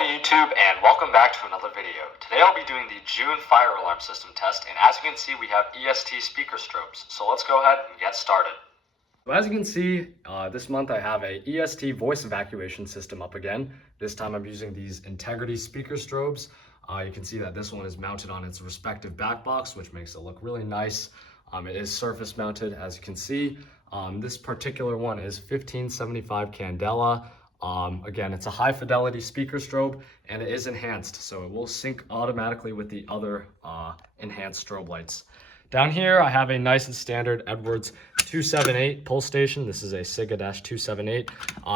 Hello YouTube and welcome back to another video. Today I'll be doing the June fire alarm system test, and as you can see we have EST speaker strobes. So let's go ahead and get started. As you can see, this month I have a EST voice evacuation system up again. This time I'm using these integrity speaker strobes. You can see that this one is mounted on its respective back box, which makes it look really nice. It is surface mounted, as you can see. This particular one is 1575 candela. Again, it's a high fidelity speaker strobe and it is enhanced, so it will sync automatically with the other enhanced strobe lights. Down here, I have a nice and standard Edwards 278 pull station. This is a SIGA-278.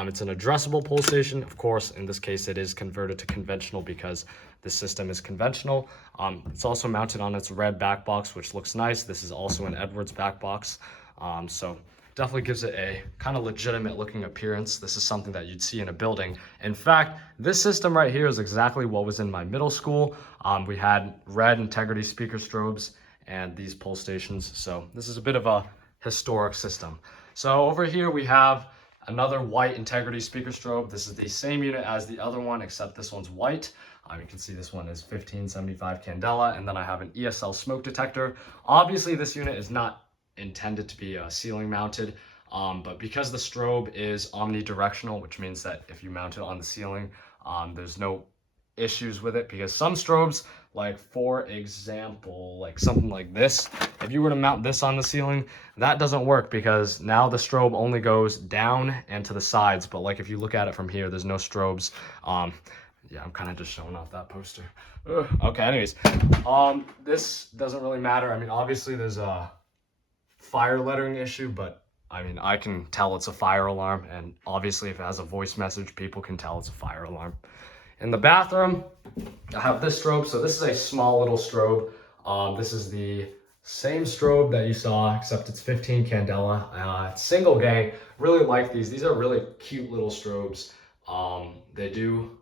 It's an addressable pull station. Of course, in this case, it is converted to conventional because this system is conventional. It's also mounted on its red back box, which looks nice. This is also an Edwards back box. So definitely gives it a kind of legitimate looking appearance. This is something that you'd see in a building. In fact, this system right here is exactly what was in my middle school. We had red integrity speaker strobes and these pull stations. So this is a bit of a historic system. So over here we have another white integrity speaker strobe. This is the same unit as the other one, except this one's white. You can see this one is 1575 candela, and then I have an ESL smoke detector. Obviously this unit is not intended to be ceiling mounted, but because the strobe is omnidirectional, which means that if you mount it on the ceiling, there's no issues with it, because some strobes, like for example, like something like this, if you were to mount this on the ceiling, that doesn't work because now the strobe only goes down and to the sides. But like if you look at it from here, there's no strobes. Yeah, I'm kind of just showing off that poster. Ugh. Okay, anyways, this doesn't really matter. I mean, obviously there's a fire lettering issue, but I mean, I can tell it's a fire alarm, and obviously if it has a voice message, people can tell it's a fire alarm. In the bathroom, I have this strobe. So this is a small little strobe. This is the same strobe that you saw, except it's 15 candela. It's single gang. Really like these. These are really cute little strobes. They do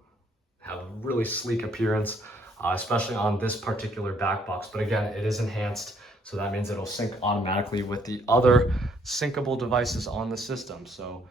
have a really sleek appearance, especially on this particular back box. But again, it is enhanced, so that means it'll sync automatically with the other syncable devices on the system. So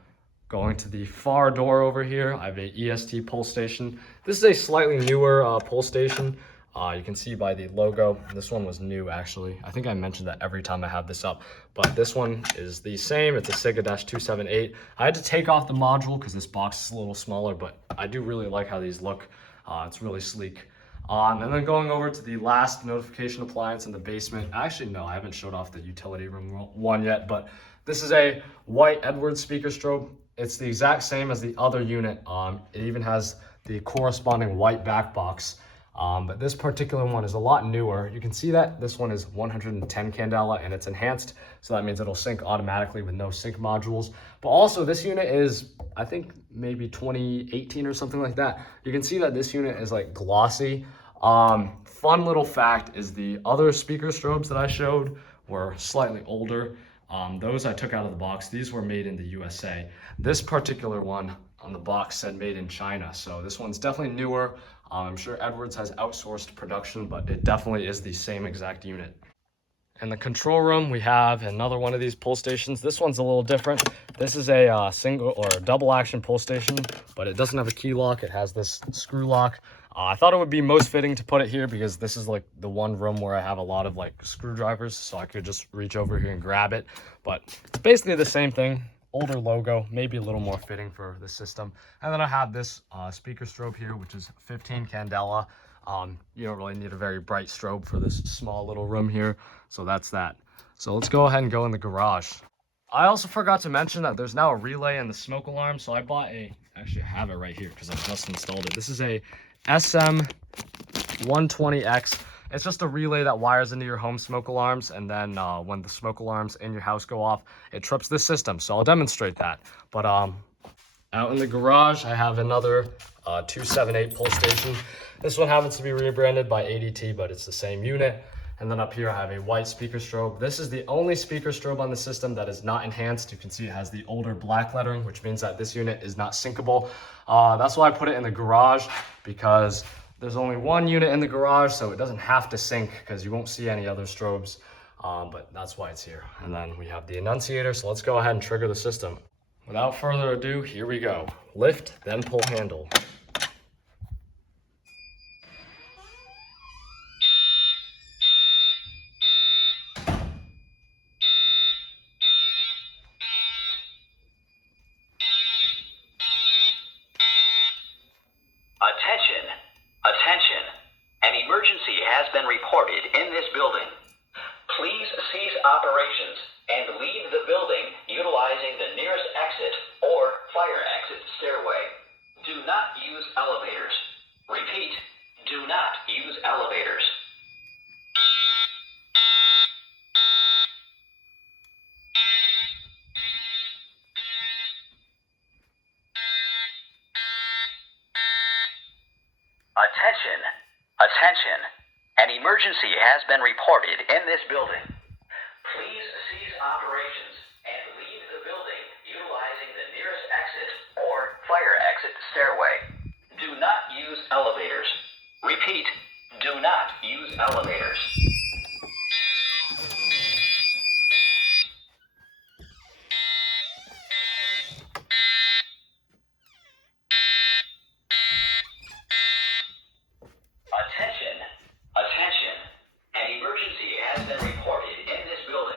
going to the far door over here, I have a EST pull station. This is a slightly newer pull station. You can see by the logo, this one was new actually. I think I mentioned that every time I have this up, but this one is the same. It's a SIGA-278. I had to take off the module because this box is a little smaller, but I do really like how these look. It's really sleek. And then going over to the last notification appliance in the basement. Actually, no, I haven't showed off the utility room one yet, but this is a white Edwards speaker strobe. It's the exact same as the other unit. It even has the corresponding white back box. But this particular one is a lot newer. You can see that this one is 110 candela and it's enhanced. So that means it'll sync automatically with no sync modules. But also this unit is, I think maybe 2018 or something like that. You can see that this unit is like glossy. Fun little fact is the other speaker strobes that I showed were slightly older. Those I took out of the box. These were made in the USA. This particular one on the box said made in China. So this one's definitely newer. I'm sure Edwards has outsourced production, but it definitely is the same exact unit. In the control room, we have another one of these pull stations. This one's a little different. This is a single or a double action pull station, but it doesn't have a key lock. It has this screw lock. I thought it would be most fitting to put it here because this is like the one room where I have a lot of like screwdrivers, so I could just reach over here and grab it. But it's basically the same thing. Older logo, maybe a little more fitting for the system. And then I have this speaker strobe here, which is 15 candela. You don't really need a very bright strobe for this small little room here. So that's that. So let's go ahead and go in the garage. I also forgot to mention that there's now a relay in the smoke alarm. So I bought actually I have it right here because I just installed it. This is a SM120X. It's just a relay that wires into your home smoke alarms, and then when the smoke alarms in your house go off, it trips this system. So I'll demonstrate that. But out in the garage, I have another 278 pull station. This one happens to be rebranded by ADT, but it's the same unit. And then up here, I have a white speaker strobe. This is the only speaker strobe on the system that is not enhanced. You can see it has the older black lettering, which means that this unit is not syncable. That's why I put it in the garage, because there's only one unit in the garage, so it doesn't have to sync because you won't see any other strobes, but that's why it's here. And then we have the annunciator, so let's go ahead and trigger the system. Without further ado, here we go. Lift, then pull handle. emergency has been reported in this building. Please cease operations and leave the building utilizing the nearest exit or fire exit stairway. Do not use elevators. Repeat, do not use elevators. Attention! Attention! An emergency has been reported in this building. Please cease operations and leave the building utilizing the nearest exit or fire exit stairway. Do not use elevators. Repeat, do not use elevators. Attention! Attention! An emergency has been reported in this building.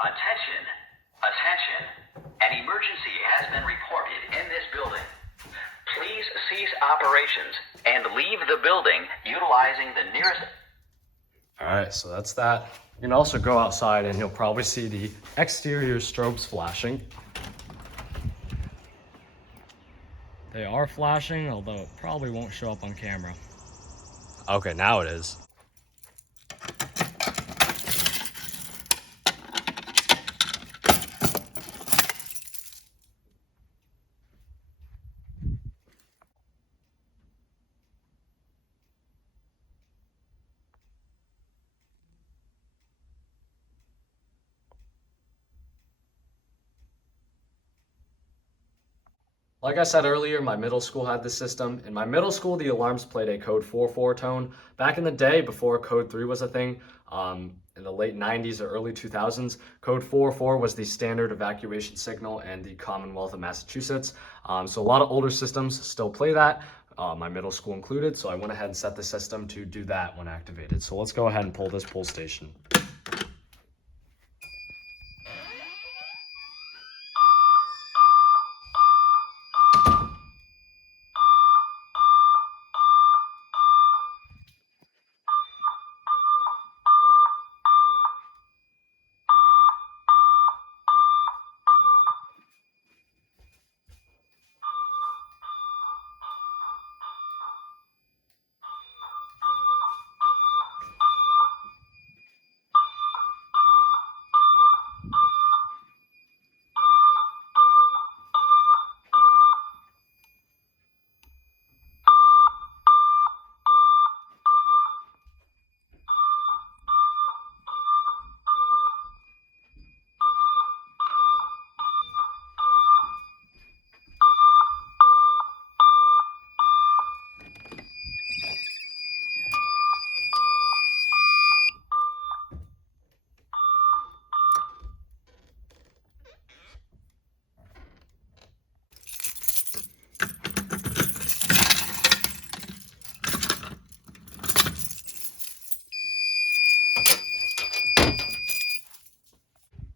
Attention! Attention! An emergency has been reported in this building. Please cease operations and leave the building utilizing the nearest... Alright, so that's that. You can also go outside and you'll probably see the exterior strobes flashing. They are flashing, although it probably won't show up on camera. Okay, now it is. Like I said earlier, my middle school had this system. In my middle school, the alarms played a code 4-4 tone. Back in the day, before code 3 was a thing, in the late 90s or early 2000s, code 4-4 was the standard evacuation signal in the Commonwealth of Massachusetts. So a lot of older systems still play that, my middle school included. So I went ahead and set the system to do that when activated. So let's go ahead and pull this pull station.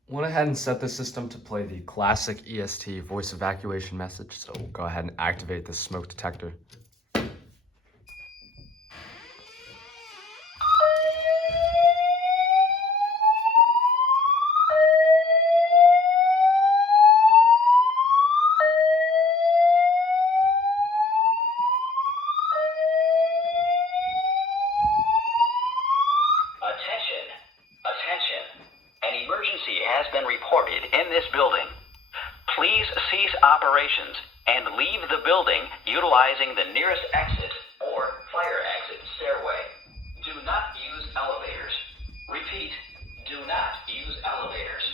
Went ahead and set the system to play the classic EST voice evacuation message, so we'll go ahead and activate the smoke detector. Attention! Attention! An emergency has been reported in this building. Please cease operations and leave the building utilizing the nearest exit or fire exit stairway. Do not use elevators. Repeat, do not use elevators.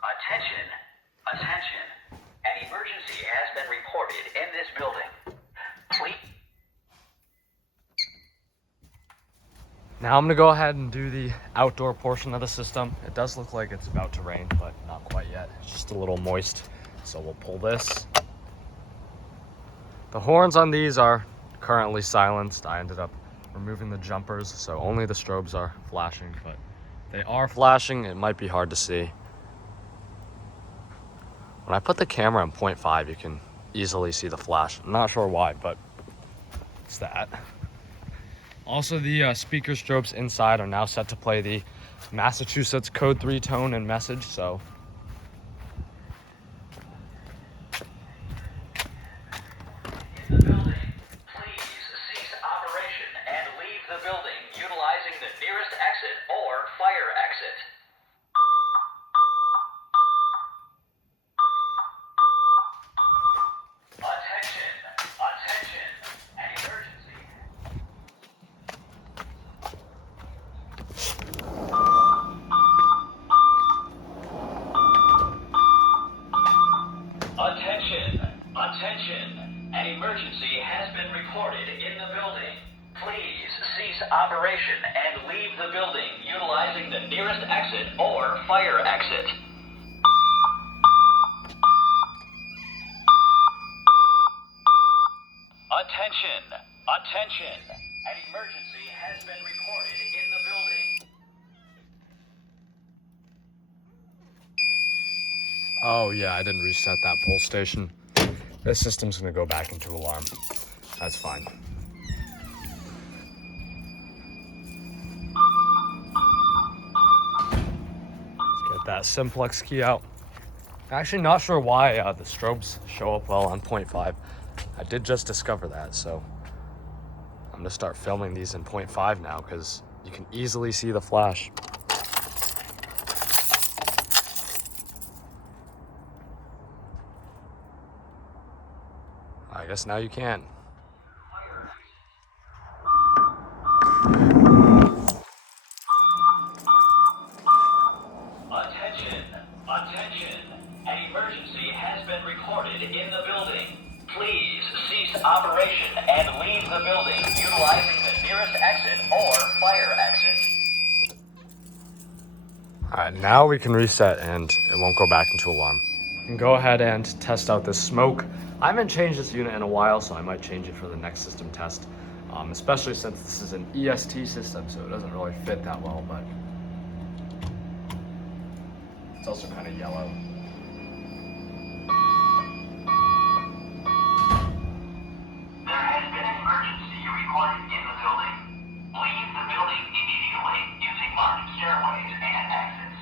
Attention! Attention! An emergency has been reported in this building. Please... Now I'm gonna go ahead and do the outdoor portion of the system. It does look like it's about to rain, but not quite yet. It's just a little moist. So we'll pull this. The horns on these are currently silenced. I ended up removing the jumpers, so only the strobes are flashing, but they are flashing. It might be hard to see. When I put the camera on 0.5, you can easily see the flash. I'm not sure why, but it's that. Also, the speaker strobes inside are now set to play the Massachusetts Code 3 tone and message, so In the building, please cease operation and leave the building utilizing the nearest exit or fire exit. Attention! Attention! An emergency. Attention! Attention! An emergency has been reported in the building. Please cease operation and leave the building utilizing the nearest exit or fire exit. Attention! Attention! An emergency has been reported in the building. oh yeah, I didn't reset that pull station. This system's gonna go back into alarm. That's fine. Let's get that simplex key out. Actually, not sure why the strobes show up well on 0.5. I did just discover that, so I'm gonna start filming these in 0.5 now because you can easily see the flash. I guess now you can. Attention! Attention! An emergency has been reported in the building. Please cease operation and leave the building utilizing the nearest exit or fire exit. Alright, now we can reset and it won't go back into alarm. We can go ahead and test out this smoke. I haven't changed this unit in a while, so I might change it for the next system test. Especially since this is an EST system, so it doesn't really fit that well, but it's also kind of yellow. There has been an emergency recorded in the building. Leave the building immediately using marked stairways and exits.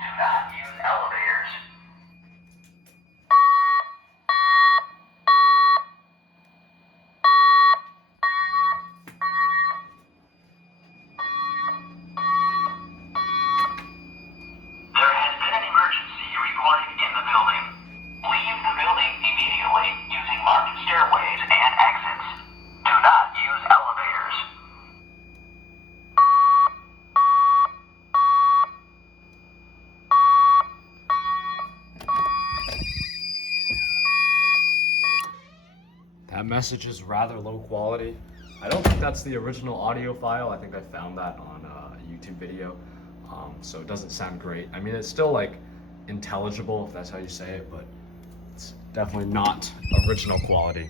Do not use elevators. There has been an emergency recorded in the building. Leave the building immediately using marked stairways and exits. Do not use elevators. That message is rather low quality. I don't think that's the original audio file. I think I found that on a YouTube video. So it doesn't sound great. I mean, it's still like intelligible, if that's how you say it, but it's definitely not original quality.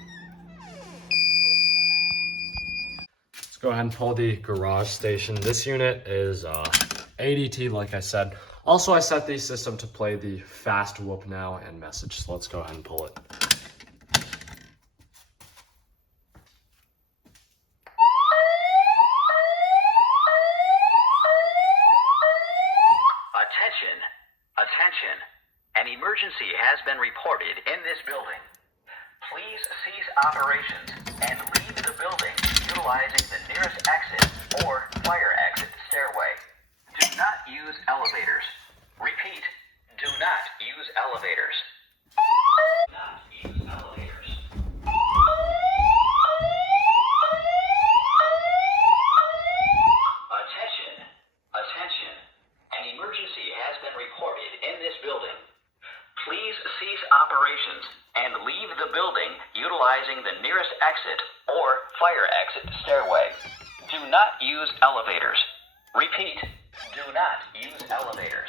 Let's go ahead and pull the garage station. This unit is ADT, like I said. Also, I set the system to play the fast whoop now and message. So let's go ahead and pull it. Attention! Attention! An emergency has been reported in this building. Please cease operations and leave the building utilizing the nearest exit or fire exit stairway. Do not use elevators. Repeat, do not use elevators. Do not use elevators. Attention! Attention! An emergency has been reported in this building. Please cease operations and leave the building utilizing the nearest exit or fire exit stairway. Do not use elevators. Repeat, do not use elevators.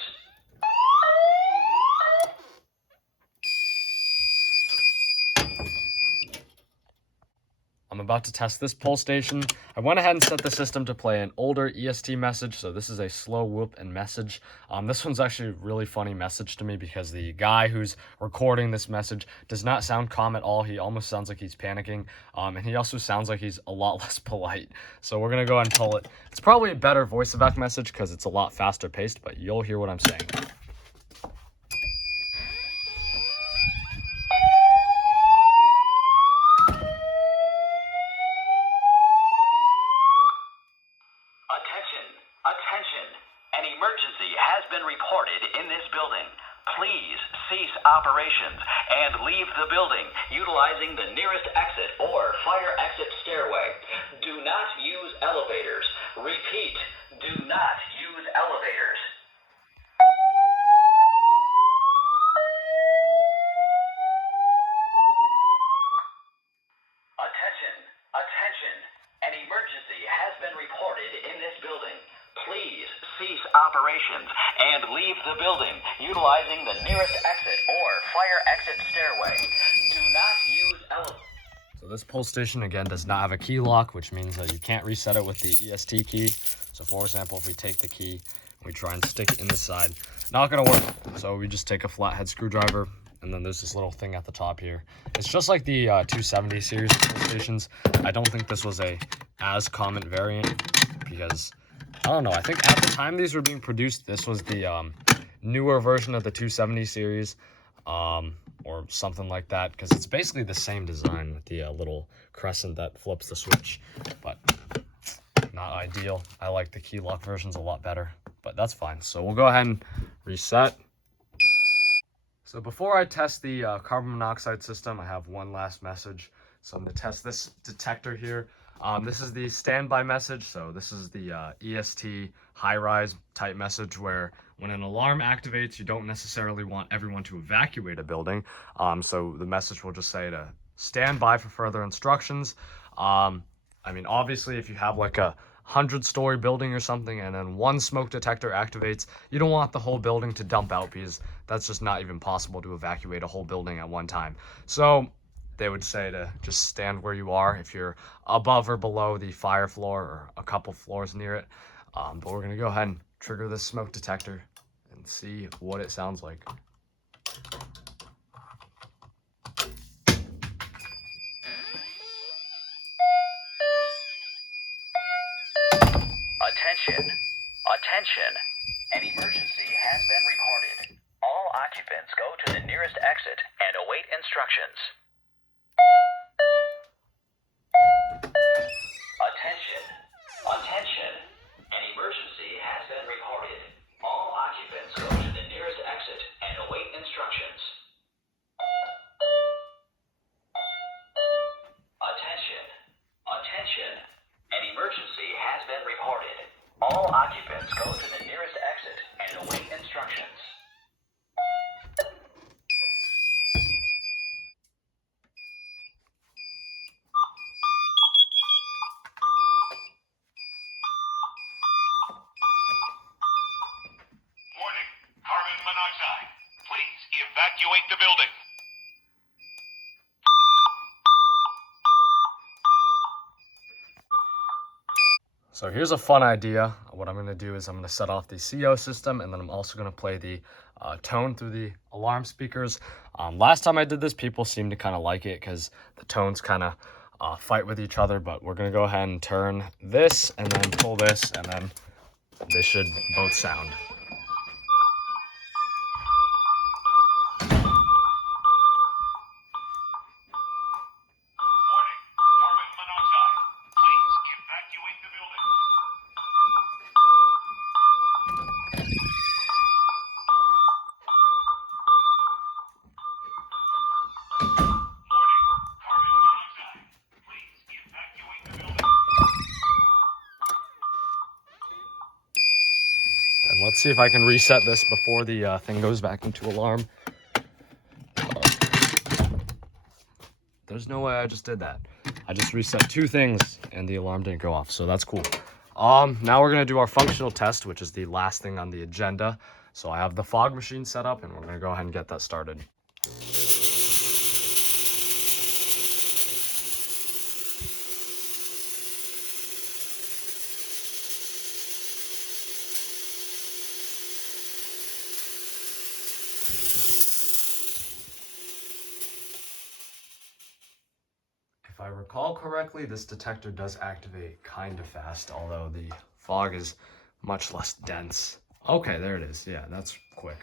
I'm about to test this pull station. I went ahead and set the system to play an older EST message, so this is a slow whoop and message. This one's actually a really funny message to me because the guy who's recording this message does not sound calm at all. He almost sounds like he's panicking, and he also sounds like he's a lot less polite. So we're gonna go ahead and pull it. It's probably a better voice evac message because it's a lot faster paced, but you'll hear what I'm saying. Attention! An emergency has been reported in this building. Please cease operations and leave the building utilizing the nearest exit or fire exit stairway. Do not use elevators. Repeat, do not use elevators. Attention! An emergency has been reported in this building. Please cease operations and leave the building utilizing the nearest exit or fire exit stairway. Do not use elevators. So this pull station again does not have a key lock, which means that you can't reset it with the EST key. So for example, if we take the key and we try and stick it in the side, not gonna work. So we just take a flathead screwdriver, and then there's this little thing at the top here. It's just like the 270 series pull stations. I don't think this was a as common variant because I don't know. I think at the time these were being produced, this was the newer version of the 270 series, or something like that, because it's basically the same design with the little crescent that flips the switch, but not ideal. I like the key lock versions a lot better, but that's fine. So we'll go ahead and reset. So before I test the carbon monoxide system, I have one last message. So I'm going to test this detector here. This is the standby message. So this is the EST high-rise type message where when an alarm activates, you don't necessarily want everyone to evacuate a building. So the message will just say to stand by for further instructions. I mean, obviously, if you have like a 100-story building or something and then one smoke detector activates, you don't want the whole building to dump out because that's just not even possible to evacuate a whole building at one time. So they would say to just stand where you are if you're above or below the fire floor or a couple floors near it. But we're gonna go ahead and trigger this smoke detector and see what it sounds like. Attention! An emergency has been reported. All occupants go to the nearest exit and await instructions. Attention! An emergency has been reported. All occupants go to the nearest exit and await instructions. Attention! An emergency has been reported. All occupants go to the nearest exit and await instructions. Warning, carbon monoxide. Please evacuate the building. So here's a fun idea. What I'm going to do is I'm going to set off the CO system, and then I'm also going to play the tone through the alarm speakers. Last time I did this, people seemed to kind of like it because the tones kind of fight with each other, but we're going to go ahead and turn this and then pull this, and then they should both sound. Warning, carbon monoxide. Please evacuate the building. Warning, carbon monoxide. Please evacuate the building. And let's see if I can reset this before the thing goes back into alarm. There's no way I just did that. I just reset 2 things and the alarm didn't go off, so that's cool. Now we're gonna do our functional test, which is the last thing on the agenda. So I have the fog machine set up and we're gonna go ahead and get that started. If I recall correctly, this detector does activate kind of fast, although the fog is much less dense. Okay, there it is. Yeah, that's quick.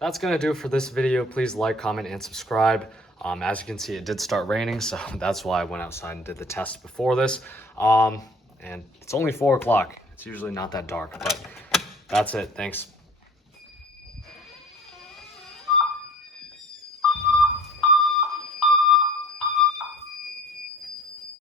That's gonna do it for this video. Please like, comment, and subscribe. As you can see, it did start raining, so that's why I went outside and did the test before this. And it's only 4 o'clock. It's usually not that dark, but that's it. Thanks.